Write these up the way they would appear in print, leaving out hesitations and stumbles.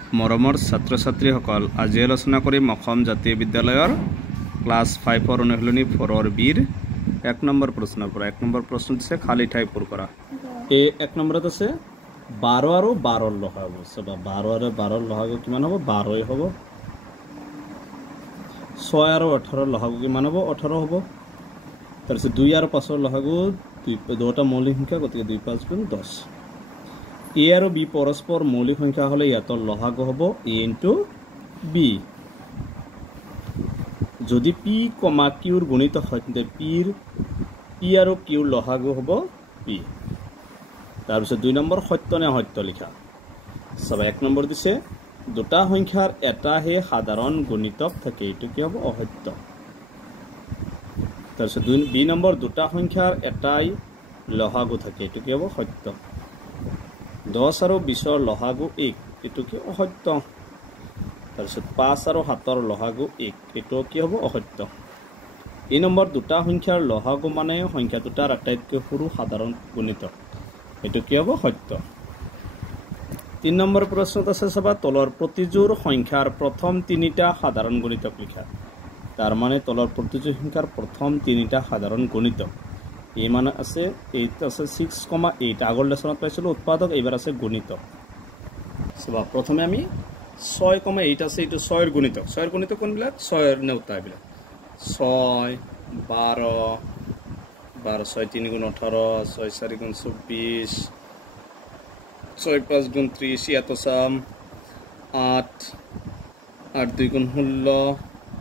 মৰমৰ ছাত্ৰ ছাত্ৰীসকল, আজি আলোচনা কৰিম অসম জাতীয় বিদ্যালয়ৰ ক্লাছ 5 অনুশীলনী 4 বিৰ 1 নম্বৰ প্ৰশ্নৰ পৰা। 1 নম্বৰ প্ৰশ্ন দিছে খালী ঠাই পূৰ কৰা। এই 1 নম্বৰত আছে 12 আৰু 12 লসাগু। চাবা 12 আৰু 12 লসাগু কিমান হ'ব? 12 হ'ব। 6 আৰু 18 লসাগু কিমান হ'ব? 18 হ'ব। তাৰপিছত 2 আৰু 5 লসাগু দুটা মৌলিক সংখ্যা, গতিকে 2 5 গুণ 10। এ আৰু বি পৰস্পৰ মৌলিক সংখ্যা হলে ইয়াতৰ লসাগু হ'ব এ ইনটু বি। যদি পি কমা কিউৰ গুণিতক হয় তেন্তে পি আৰু কিউৰ লসাগু হ'ব পি। তাৰপিছত 2 নম্বৰ সত্য নে অসত্য লিখা। চাবা 1 নম্বৰ দিছে দুটা সংখ্যাৰ এটাহে সাধাৰণ গুণিতক থাকে, এইটো কি হ'ব? অসত্য। তাৰপিছত 2 নম্বৰ দুটা সংখ্যাৰ এটাই লসাগু থাকে, এইটো কি হ'ব? সত্য। 10 আৰু 20 লসাগু 1, এইটো কি? অসত্য। তাৰপিছত 5 আৰু 7 লসাগু 1, এইটো কি হ'ব? অসত্য। এই নম্বৰ দুটা সংখ্যাৰ লসাগু মানে সংখ্যা দুটাৰ আটাইতকৈ সৰু সাধাৰণ গুণিতক, এইটো কি হ'ব? সত্য। 3 নম্বৰ প্ৰশ্নত আছে চাবা তলৰ প্ৰতিযোৰ সংখ্যাৰ প্ৰথম তিনিটা সাধাৰণ গুণিতক লিখা। তাৰ মানে তলৰ প্ৰতিযোৰ সংখ্যাৰ প্ৰথম তিনিটা সাধাৰণ গুণিতক। এই মানে আছে 8 আছে 6,8। আগৰ লেচনত পাইছিলোঁ উৎপাদক, এইবাৰ আছে গুণিতক। চাবা প্ৰথমে আমি 6,8 আছে, এইটো 6ৰ গুণিতক। 6ৰ গুণিতক কোনবিলাক? 6ৰ নেওতা এইবিলাক 6 12 12 6 3 গুণ 18 6 4 গুণ 24 6 5 গুণ 30। ইয়াতো চাম 8 8 2 গুণ 16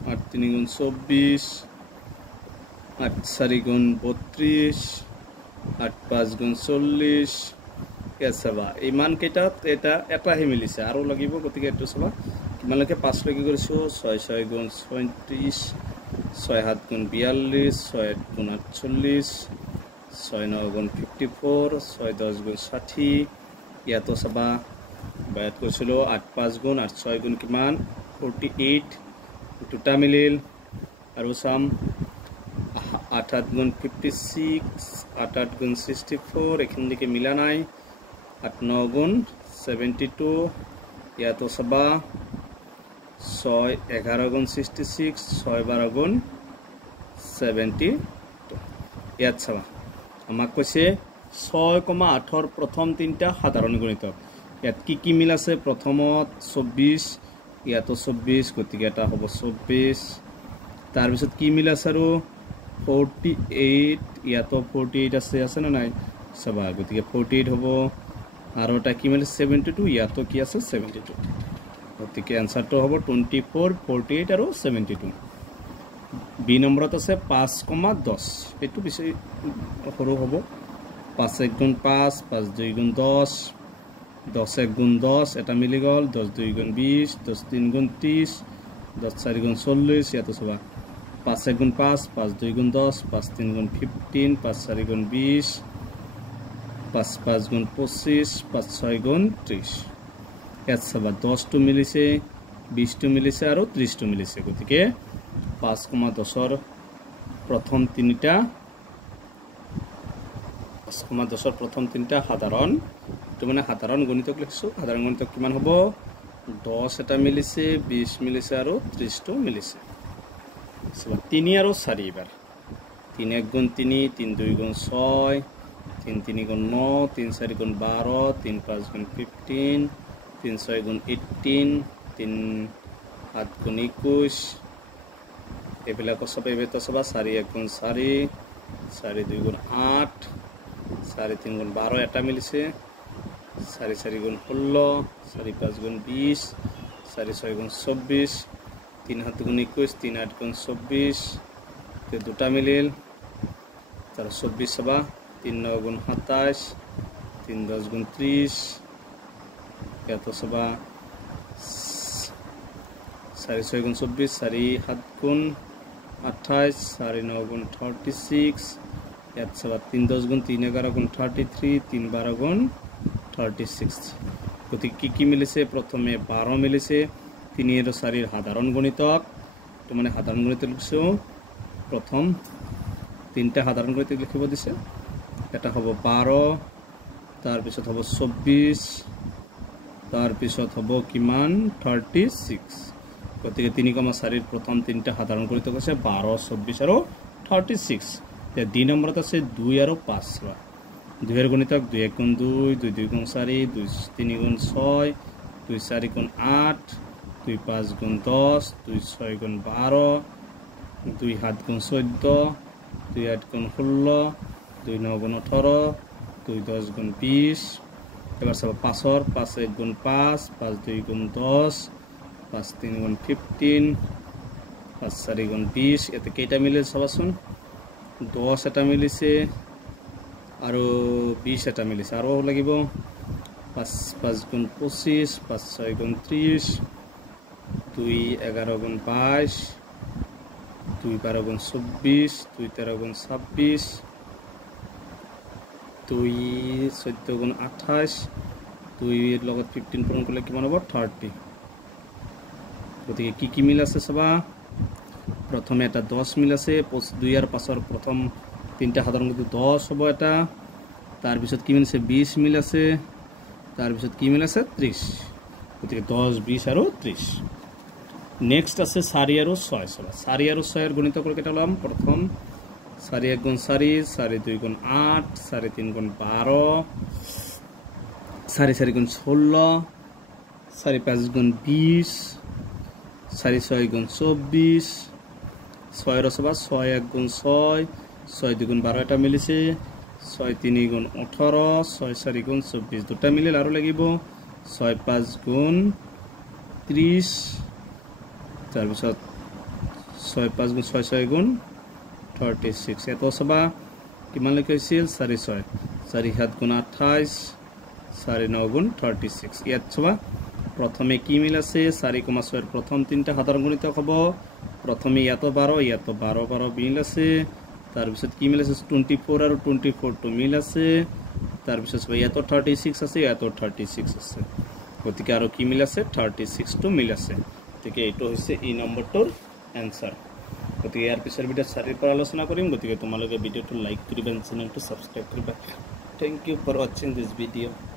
8 3 গুণ 24 8 4 গুণ 32 8 5 গুণ 40। চাবা ইমান কেইটাত এটাহে মিলিছে, আৰু লাগিব, গতিকে এইটো চাবা কিমানলৈকে 5 লৈকে কৰিছোঁ। 6 6 গুণ 36 6 7 গুণ 42 6 8 গুণ 48 6 9 গুণ 54 6 10 গুণ 60। ইয়াতো চাবা ইয়াত কৈছিলোঁ 8 5 গুণ 8 6 গুণ কিমান? 48, দুটা মিলিল। আৰু চাম 8 8 গুণ 56 8 8 গুণ 64, এইখিনিলৈকে মিলা নাই। 8 9 গুণ 72। ইয়াতো চাবা 6 11 গুণ 66 6 12 গুণ 72। ইয়াত চাবা আমাক কৈছে 6,8ৰ প্ৰথম তিনিটা সাধাৰণ গুণিতক। ইয়াত কি মিল আছে? প্ৰথমত 24, ইয়াতো 24, গতিকে এটা হ'ব 24। তাৰপিছত কি মিল আছে আৰু 48, ইয়াতো 48 আছে নে নাই চাবা, গতিকে 48 হ'ব। আৰু এটা কি মিল 72, ইয়াতো কি আছে? 72, গতিকে এনচাৰটো হ'ব 24 48 আৰু 72। বি নম্বৰত আছে 5,10, এইটো বেছি সৰু হ'ব। 5 1 গুণ 5 5 2 গুণ 10 10 1 গুণ 10, এটা মিলি গ'ল। 10 2 গুণ 20 10 3 গুণ 30 10 4 গুণ 40। ইয়াতো চাবা 5 1 গুণ 5 5 2 গুণ 10 5 3 গুণ 15 5 4 গুণ 20 5 5 গুণ 25 5 6 গুণ 30। ইয়াত চাবা 10টো মিলিছে 20টো মিলিছে আৰু 30টো মিলিছে, গতিকে 5,10ৰ প্ৰথম তিনিটা সাধাৰণ, এইটো মানে সাধাৰণ গণিতক লিখিছোঁ। সাধাৰণ গণিতক কিমান হ'ব? 10 এটা মিলিছে 20 মিলিছে আৰু 30টো মিলিছে। 3 আৰু 4 এইবাৰ 3 1 গুণ 3 3 2 গুণ 6 3 3 গুণ 9 3 4 গুণ 12 3 5 গুণ 15 3 6 গুণ 18 3 7 গুণ 21। এইবিলাকৰ চব এইবিলাক চাবা 4 1 গুণ 4 4 2 গুণ 8 4 3 গুণ 12, এটা মিলিছে। 4 4 গুণ 16 4 5 গুণ 20 4 6 গুণ 24 3 7 গুণ 21 3 8 গুণ 24, দুটা মিলিল। তাৰ 24 চাবা 3 9 গুণ 27 3 10 গুণ 30। ইয়াতো চাবা 4 6 গুণ 24 4 7 গুণ 28 4 9 গুণ 36। ইয়াত চাবা 3 10 গুণ 3 11 গুণ 33 3 12 গুণ 36। গতিকে কি মিলিছে? প্ৰথমে 12 মিলিছে। 3 আৰু 4ৰ সাধাৰণ গুণিতক, এইটো মানে সাধাৰণ গণিতক লিখিছোঁ। প্ৰথম তিনিটা সাধাৰণ গণিতক লিখিব দিছে। এটা হ'ব 12, তাৰপিছত হ'ব 24, তাৰপিছত হ'ব কিমান 36 গতিকে 3,4 প্ৰথম তিনিটা সাধাৰণ গুণিতক আছে 12 24 আৰু 36 এতিয়া দুই নম্বৰত আছে 2 আৰু 5 2 এর গুণিতক 2 1 গুণ 2 2 2 গুণ 4 2 3 গুণ 6 2 4 গুণ 8 2 5 গুণ 10 2 6 গুণ 12 2 7 গুণ 14 2 8 গুণ 16 2 9 গুণ 18 2 10 গুণ 20 এবার সব 5 5 1 গুণ 5 5 2 গুণ 10 5 3 গুণ 15 5 4 গুণ 20 এতে কেইটা মিলে সবাসুন 10 এটা মিলিছে আৰু 20 এটা মিলিছে আৰু লাগিব 5 5 গুণ 25 5 6 গুণ 30 2 11 গুণ 22 2 12 গুণ 24 2 13 গুণ 26 2 14 গুণ 28 2 এর লগত 15 পূরণ করলে কিমান হ'ব 30 গতিকে কি মিল আছে সবা প্রথমে এটা 10 মিল আছে 2 আর 5 এর প্রথম তিনটা সাধারণ কিন্তু 10 হ'ব এটা তার পিছত কি মিল আছে 20 মিল আছে তার পিছত কি মিল আছে 30 গতিকে 10 20 আর 30 নেক্সট আছে 4 আর 6 সবা 4 আর 6 এর গুণিতক কেটা লম প্রথম 4 1 গুণ 4 4 2 গুণ 8 4 3 গুণ 12 4 4 গুণ 16 4 5 গুণ 20 4 6 গুণ 24 6 এর সবা 6 1 গুণ 6 6 2 গুণ 12 এটা মিলিছে 6 3 গুণ 18 6 4 গুণ 24 দুটা মিলিল আৰু লাগিব 6 5 গুণ 30 তাৰ পিছত 6 5 গুণ 6 6 গুণ 36 এত সবা কিমান লৈকে হৈছিল 4 6 4 7 গুণ 28 4 9 গুণ 36 ইয়াত সবা প্রথমে কি মিল আছে 4,6 এর প্রথম তিনটা সাধারণ গুণিতক হ'ব প্রথমে ইয়াতো 12 ইয়াতো 12 12 মিল আছে তার পিছত কি মিল আছে 24 আৰু 24 টো মিল আছে তাৰ পিছত ইয়াতো 36 আছে ইয়াতো 36 আছে গতিকে আৰু কি মিল আছে 36 টো মিল আছে গতিকে এইটো হৈছে ই নম্বৰটোৰ आंसर গতিকে ইয়াৰ পিছৰ ভিডিঅ' 4 পৰা আলোচনা কৰিম গতিকে তোমালোকে ভিডিঅ'টো লাইক কৰিবা চেনেলটো সাবস্ক্ৰাইব কৰিবা thank you for watching this video'